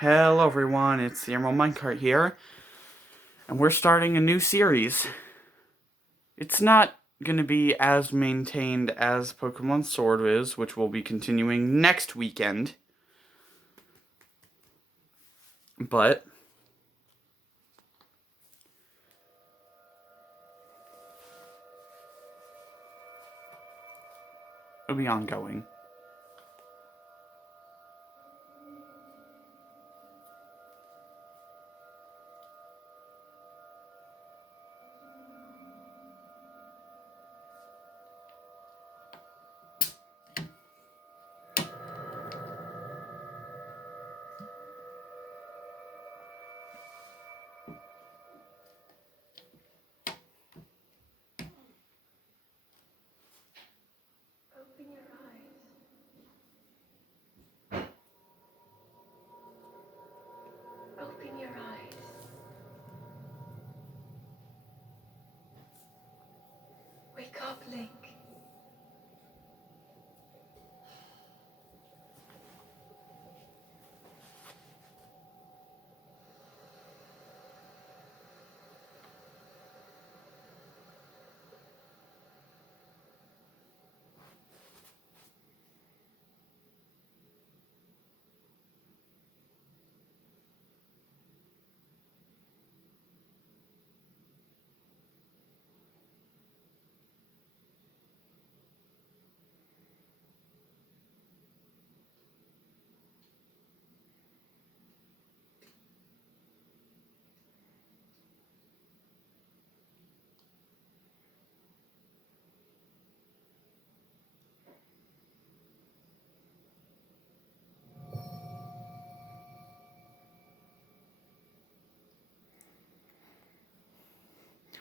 Hello everyone, it's the Emerald Minecart here, and we're starting a new series. It's not going to be as maintained as Pokemon Sword is, which will be continuing next weekend, but it'll be ongoing. Open your eyes. Open your eyes. Wake up, Link.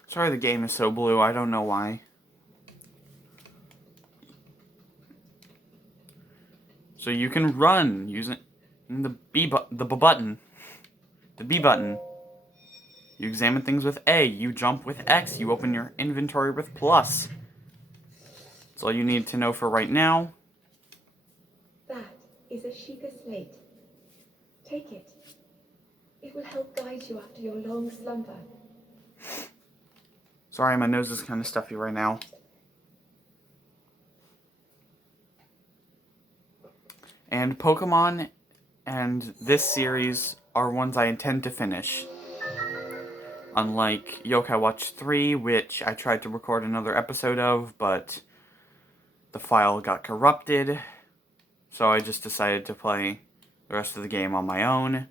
Sorry the game is so blue, I don't know why. So you can run using the B button. The B button. You examine things with A, you jump with X, you open your inventory with plus. That's all you need to know for right now. That is a Sheikah slate. Take it. It will help guide you after your long slumber. Sorry, my nose is kind of stuffy right now. And Pokemon and this series are ones I intend to finish. Unlike Yokai Watch 3, which I tried to record another episode of, but the file got corrupted, so I just decided to play the rest of the game on my own.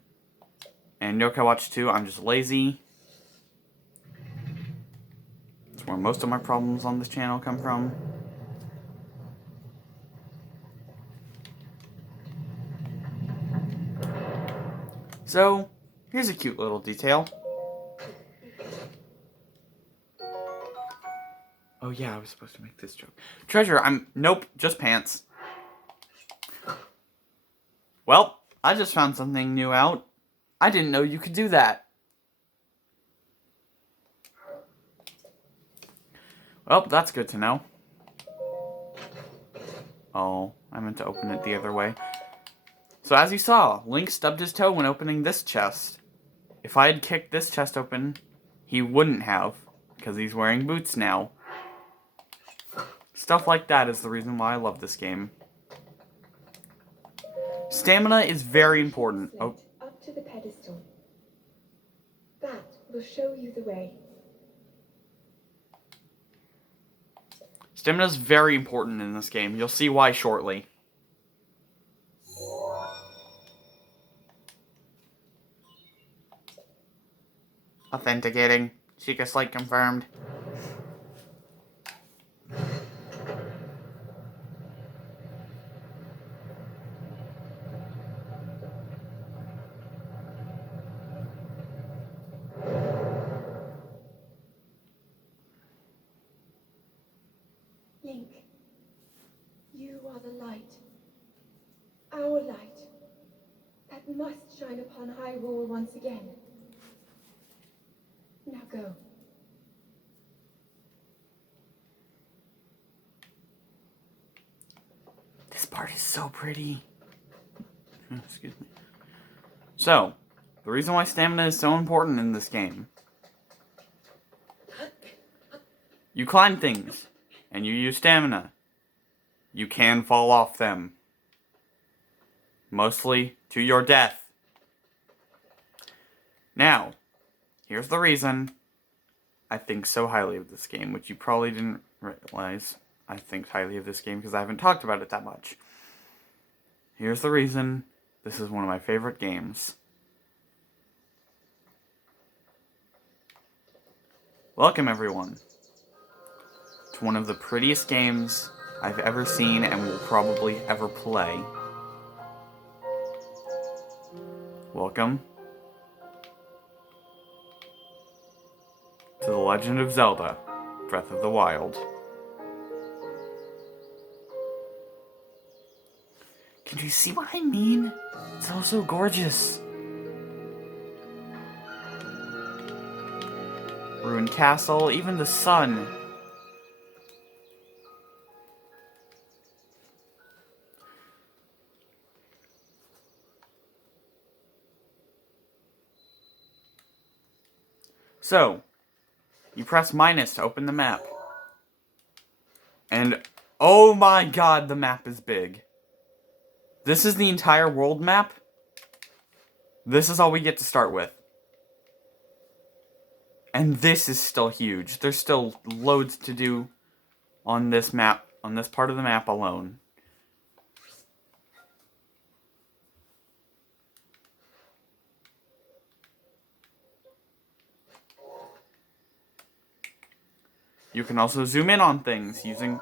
And Yokai Watch 2, I'm just lazy. That's where most of my problems on this channel come from. So, here's a cute little detail. Oh yeah, I was supposed to make this joke. Treasure, nope, just pants. Well, I just found something new out. I didn't know you could do that. Well, that's good to know. Oh, I meant to open it the other way. So as you saw, Link stubbed his toe when opening this chest. If I had kicked this chest open, he wouldn't have, because he's wearing boots now. Stuff like that is the reason why I love this game. Stamina is very important. Oh. Up to the pedestal. That will show you the way. Stamina is very important in this game. You'll see why shortly. Authenticating. Sheikah Slate confirmed. Link, you are the light. Our light. That must shine upon Hyrule once again. Now go. This part is so pretty. Excuse me. So, the reason why stamina is so important in this game. You climb things, and you use stamina. You can fall off them. Mostly to your death. Now, here's the reason I think so highly of this game, which you probably didn't realize I think highly of this game because I haven't talked about it that much. Here's the reason this is one of my favorite games. Welcome, everyone, to one of the prettiest games I've ever seen and will probably ever play. Welcome to The Legend of Zelda, Breath of the Wild. Can you see what I mean? It's all so gorgeous. Ruined castle, even the sun. So, you press minus to open the map. And, oh my god, the map is big. This is the entire world map. This is all we get to start with. And this is still huge. There's still loads to do on this map, on this part of the map alone. You can also zoom in on things using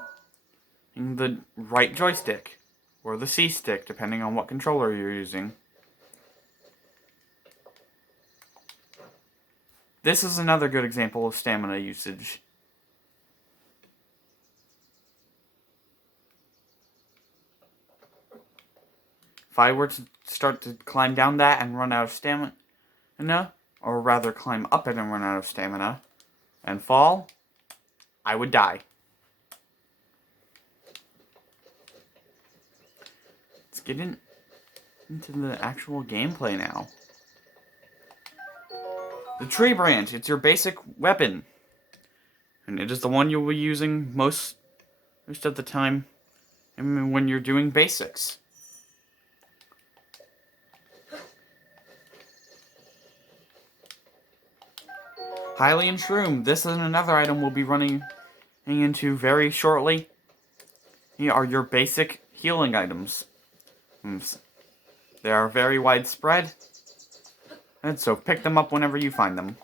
the right joystick, or the C stick, depending on what controller you're using. This is another good example of stamina usage. If I were to start to climb down that and run out of stamina, or rather climb up it and run out of stamina, and fall, I would die. Let's get into the actual gameplay now. The tree branch, it's your basic weapon. And it is the one you'll be using most of the time when you're doing basics. Hylian Shroom, this is another item we'll be running into very shortly. Here are your basic healing items. They are very widespread, and so pick them up whenever you find them.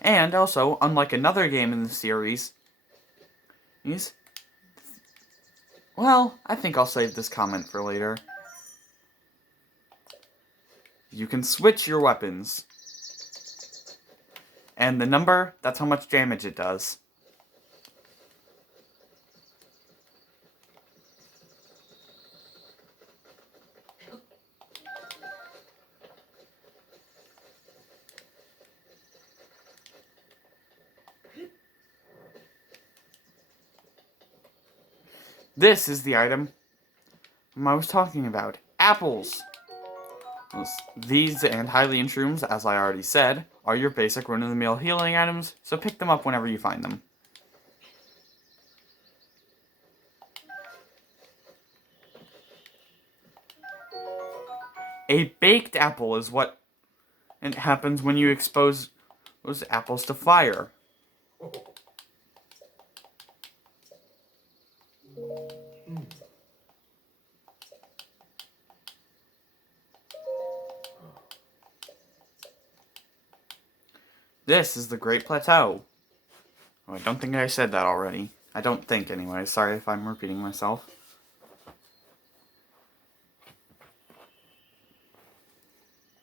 And also, unlike another game in the series, well, I think I'll save this comment for later. You can switch your weapons. And the number, that's how much damage it does. This is the item I was talking about. Apples! These and Hylian Shrooms, as I already said, are your basic run-of-the-mill healing items, so pick them up whenever you find them. A baked apple is what happens when you expose those apples to fire. This is the Great Plateau. Oh, I don't think I said that already. I don't think, anyway. Sorry if I'm repeating myself.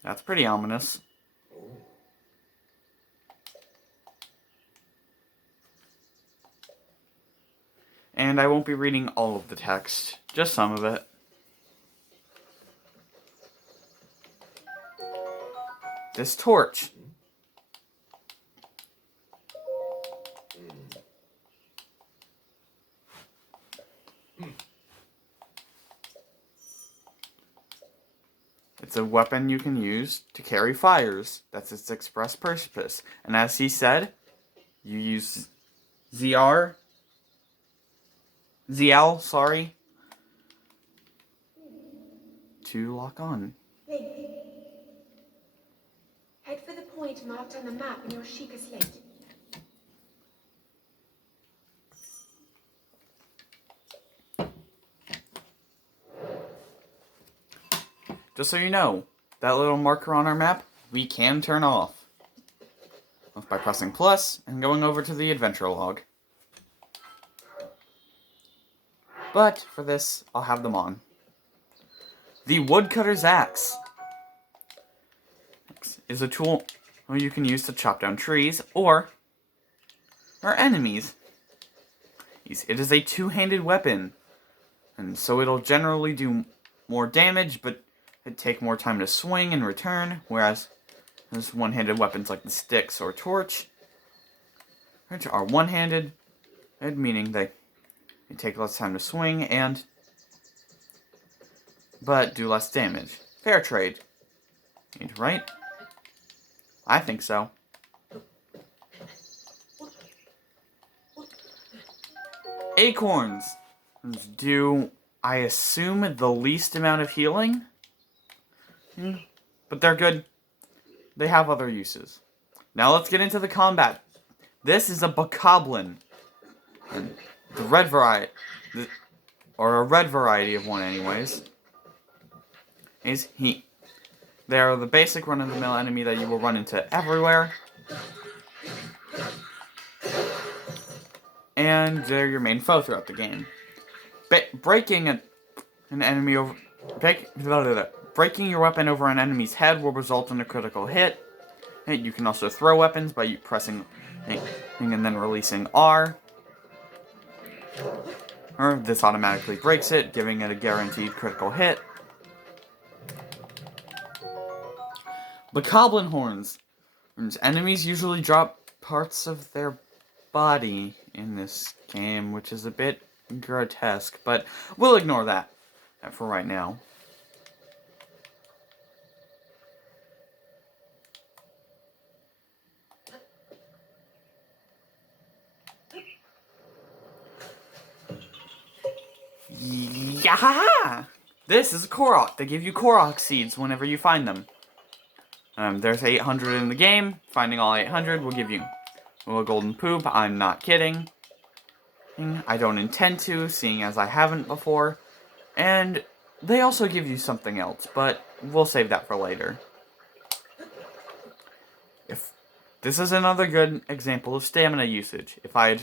That's pretty ominous. And I won't be reading all of the text, just some of it. This torch. It's a weapon you can use to carry fires. That's its express purpose. And as he said, you use ZL, to lock on. Link. Head for the point marked on the map in your Sheikah slate. Just so you know, that little marker on our map, we can turn off by pressing plus and going over to the adventure log. But for this, I'll have them on. The Woodcutter's Axe is a tool you can use to chop down trees or enemies. It is a two-handed weapon, and so it'll generally do more damage, but it'd take more time to swing and return, whereas there's one-handed weapons like the sticks or torch, which are one-handed, meaning they take less time to swing but do less damage. Fair trade. Right? I think so. Acorns do, I assume, the least amount of healing. But they're good. They have other uses. Now let's get into the combat. This is a bokoblin. The red variety, or a red variety of one anyways. They are the basic run-of-the-mill enemy that you will run into everywhere. And they're your main foe throughout the game. Breaking an enemy over... Breaking your weapon over an enemy's head will result in a critical hit. You can also throw weapons by pressing and then releasing R. Or this automatically breaks it, giving it a guaranteed critical hit. Bokoblin horns. Enemies usually drop parts of their body in this game, which is a bit grotesque, but we'll ignore that for right now. Yeah! This is a Korok. They give you Korok seeds whenever you find them. There's 800 in the game. Finding all 800 will give you a golden poop. I'm not kidding. I don't intend to, seeing as I haven't before. And they also give you something else, but we'll save that for later. This is another good example of stamina usage. If I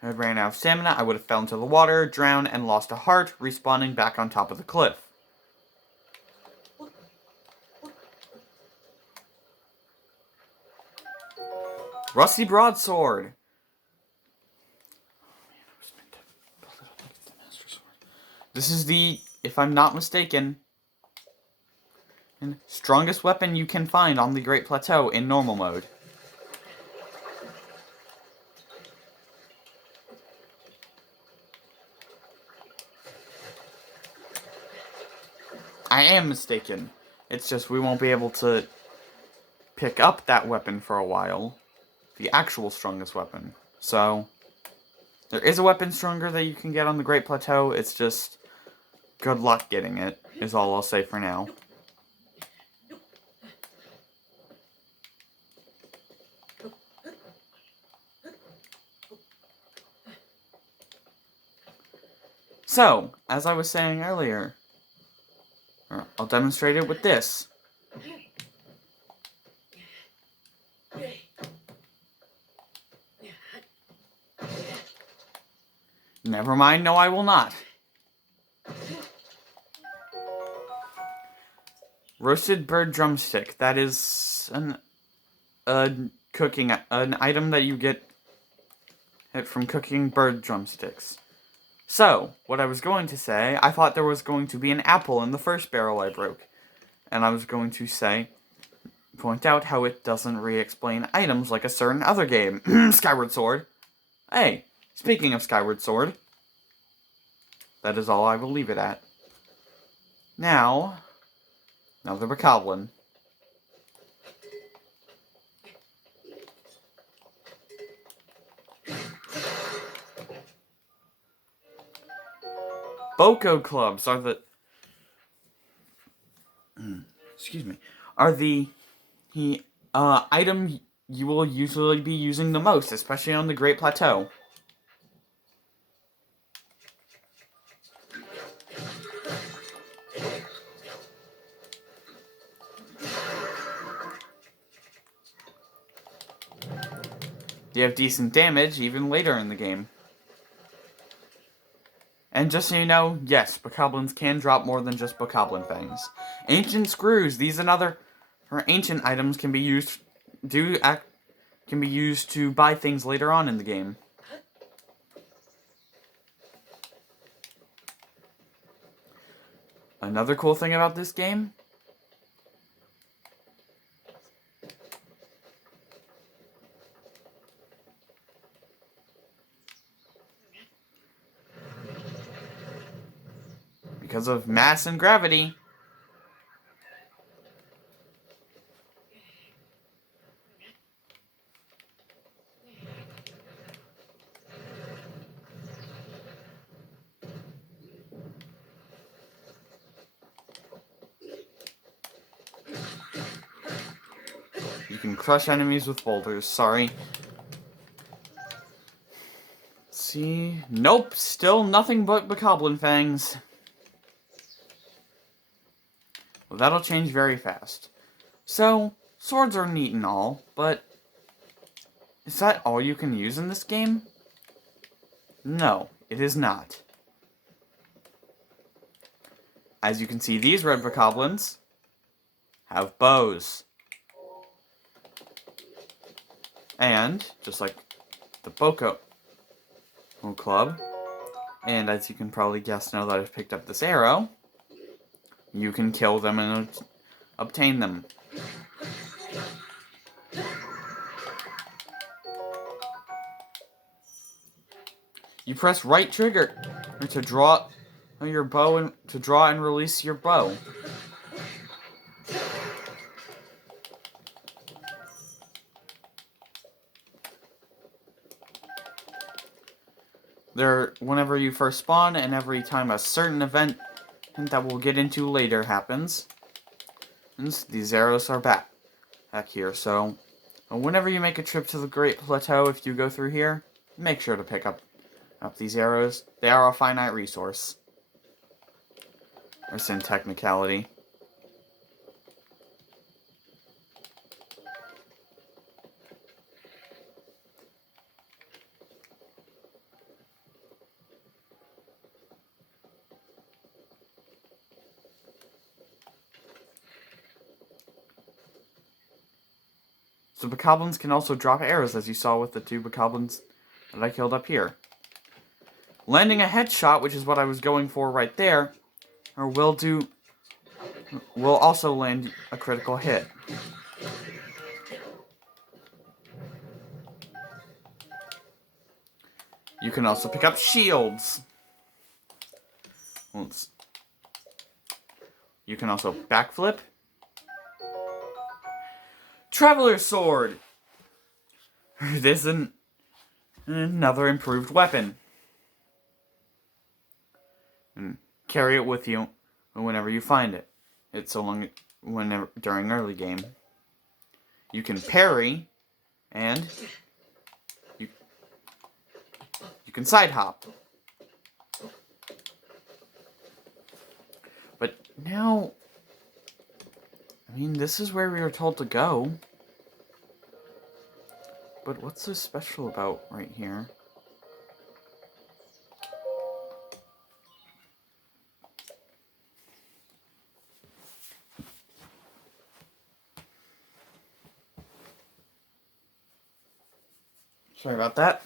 had ran out of stamina, I would have fell into the water, drowned, and lost a heart, respawning back on top of the cliff. Rusty Broadsword. This is the, if I'm not mistaken, strongest weapon you can find on the Great Plateau in normal mode. I am mistaken. It's just we won't be able to pick up that weapon for a while. The actual strongest weapon. So, there is a weapon stronger that you can get on the Great Plateau. It's just good luck getting it, is all I'll say for now. So, as I was saying earlier, I'll demonstrate it with this. Never mind, no I will not. Roasted bird drumstick. That is an item that you get from cooking bird drumsticks. So, what I was going to say, I thought there was going to be an apple in the first barrel I broke. And I was going to point out how it doesn't re-explain items like a certain other game. Skyward Sword. Hey, speaking of Skyward Sword, that is all I will leave it at. Now, Another bokoblin. Boko clubs are the excuse me, are the item you will usually be using the most, especially on the Great Plateau. They have decent damage even later in the game. And just so you know, yes, bokoblins can drop more than just bokoblin fangs. Ancient screws, these and other ancient items can be used to buy things later on in the game. Another cool thing about this game, because of mass and gravity, you can crush enemies with boulders. Sorry. See? Nope, still nothing but bokoblin fangs. Well, that'll change very fast. So, swords are neat and all, but is that all you can use in this game? No, it is not. As you can see, these red bokoblins have bows. And, just like the Boko Club, and as you can probably guess now that I've picked up this arrow, you can kill them and obtain them. You press right trigger to draw your bow and to draw and release your bow. Whenever you first spawn, and every time a certain event that we'll get into later happens, these arrows are back here. So, whenever you make a trip to the Great Plateau, if you go through here, make sure to pick up these arrows. They are a finite resource. Or in technicality. So bokoblins can also drop arrows, as you saw with the two bokoblins that I killed up here. Landing a headshot, which is what I was going for right there, will also land a critical hit. You can also pick up shields. You can also backflip. Traveler's Sword! This is another improved weapon. And carry it with you whenever you find it. It's so long during early game. You can parry, and you can side hop. But now, I mean, this is where we were told to go. But what's so special about right here? Sorry about that.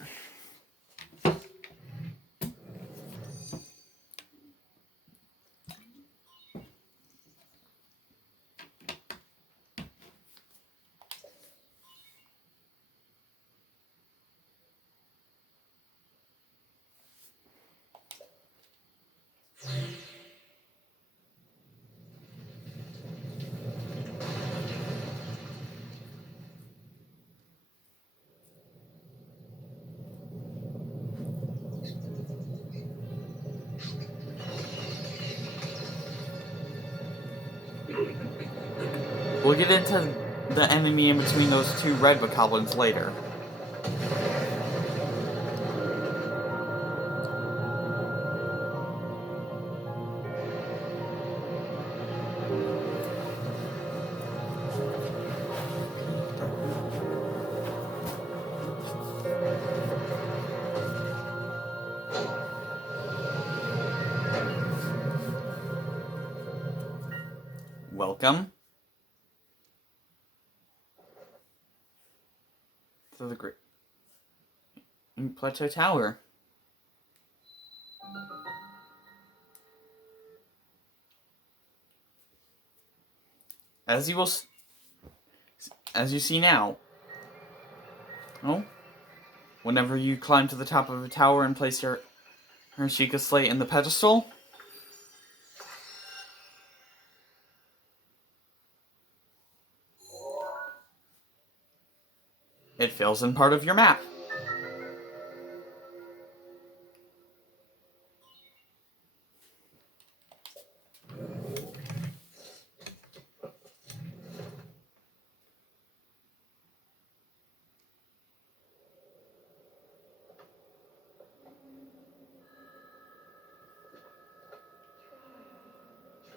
We'll get into the enemy in between those two red bokoblins later. Welcome to the Great Plateau Tower. As you see now, whenever you climb to the top of a tower and place your Sheikah Slate in the pedestal, it fills in part of your map.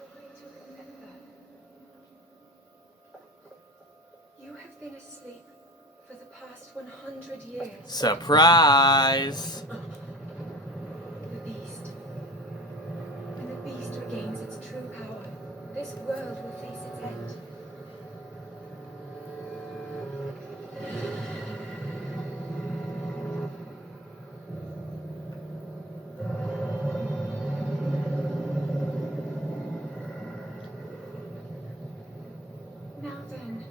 Try to remember. You have been asleep for the past 100 years. Surprise! The beast. When the beast regains its true power, this world will face its end. Now then,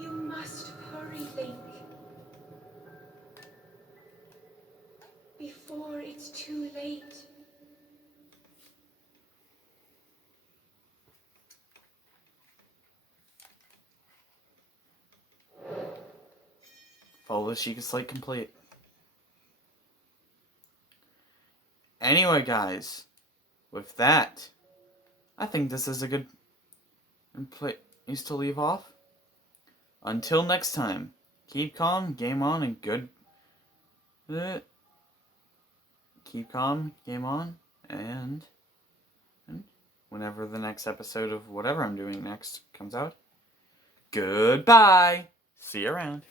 you must hurry, Link. Before it's too late. Follow the Sheikah Slate complete. Anyway, guys, with that, I think this is a good place to leave off. Until next time, keep calm, game on, and good. Keep calm, game on, and whenever the next episode of whatever I'm doing next comes out, goodbye. See you around.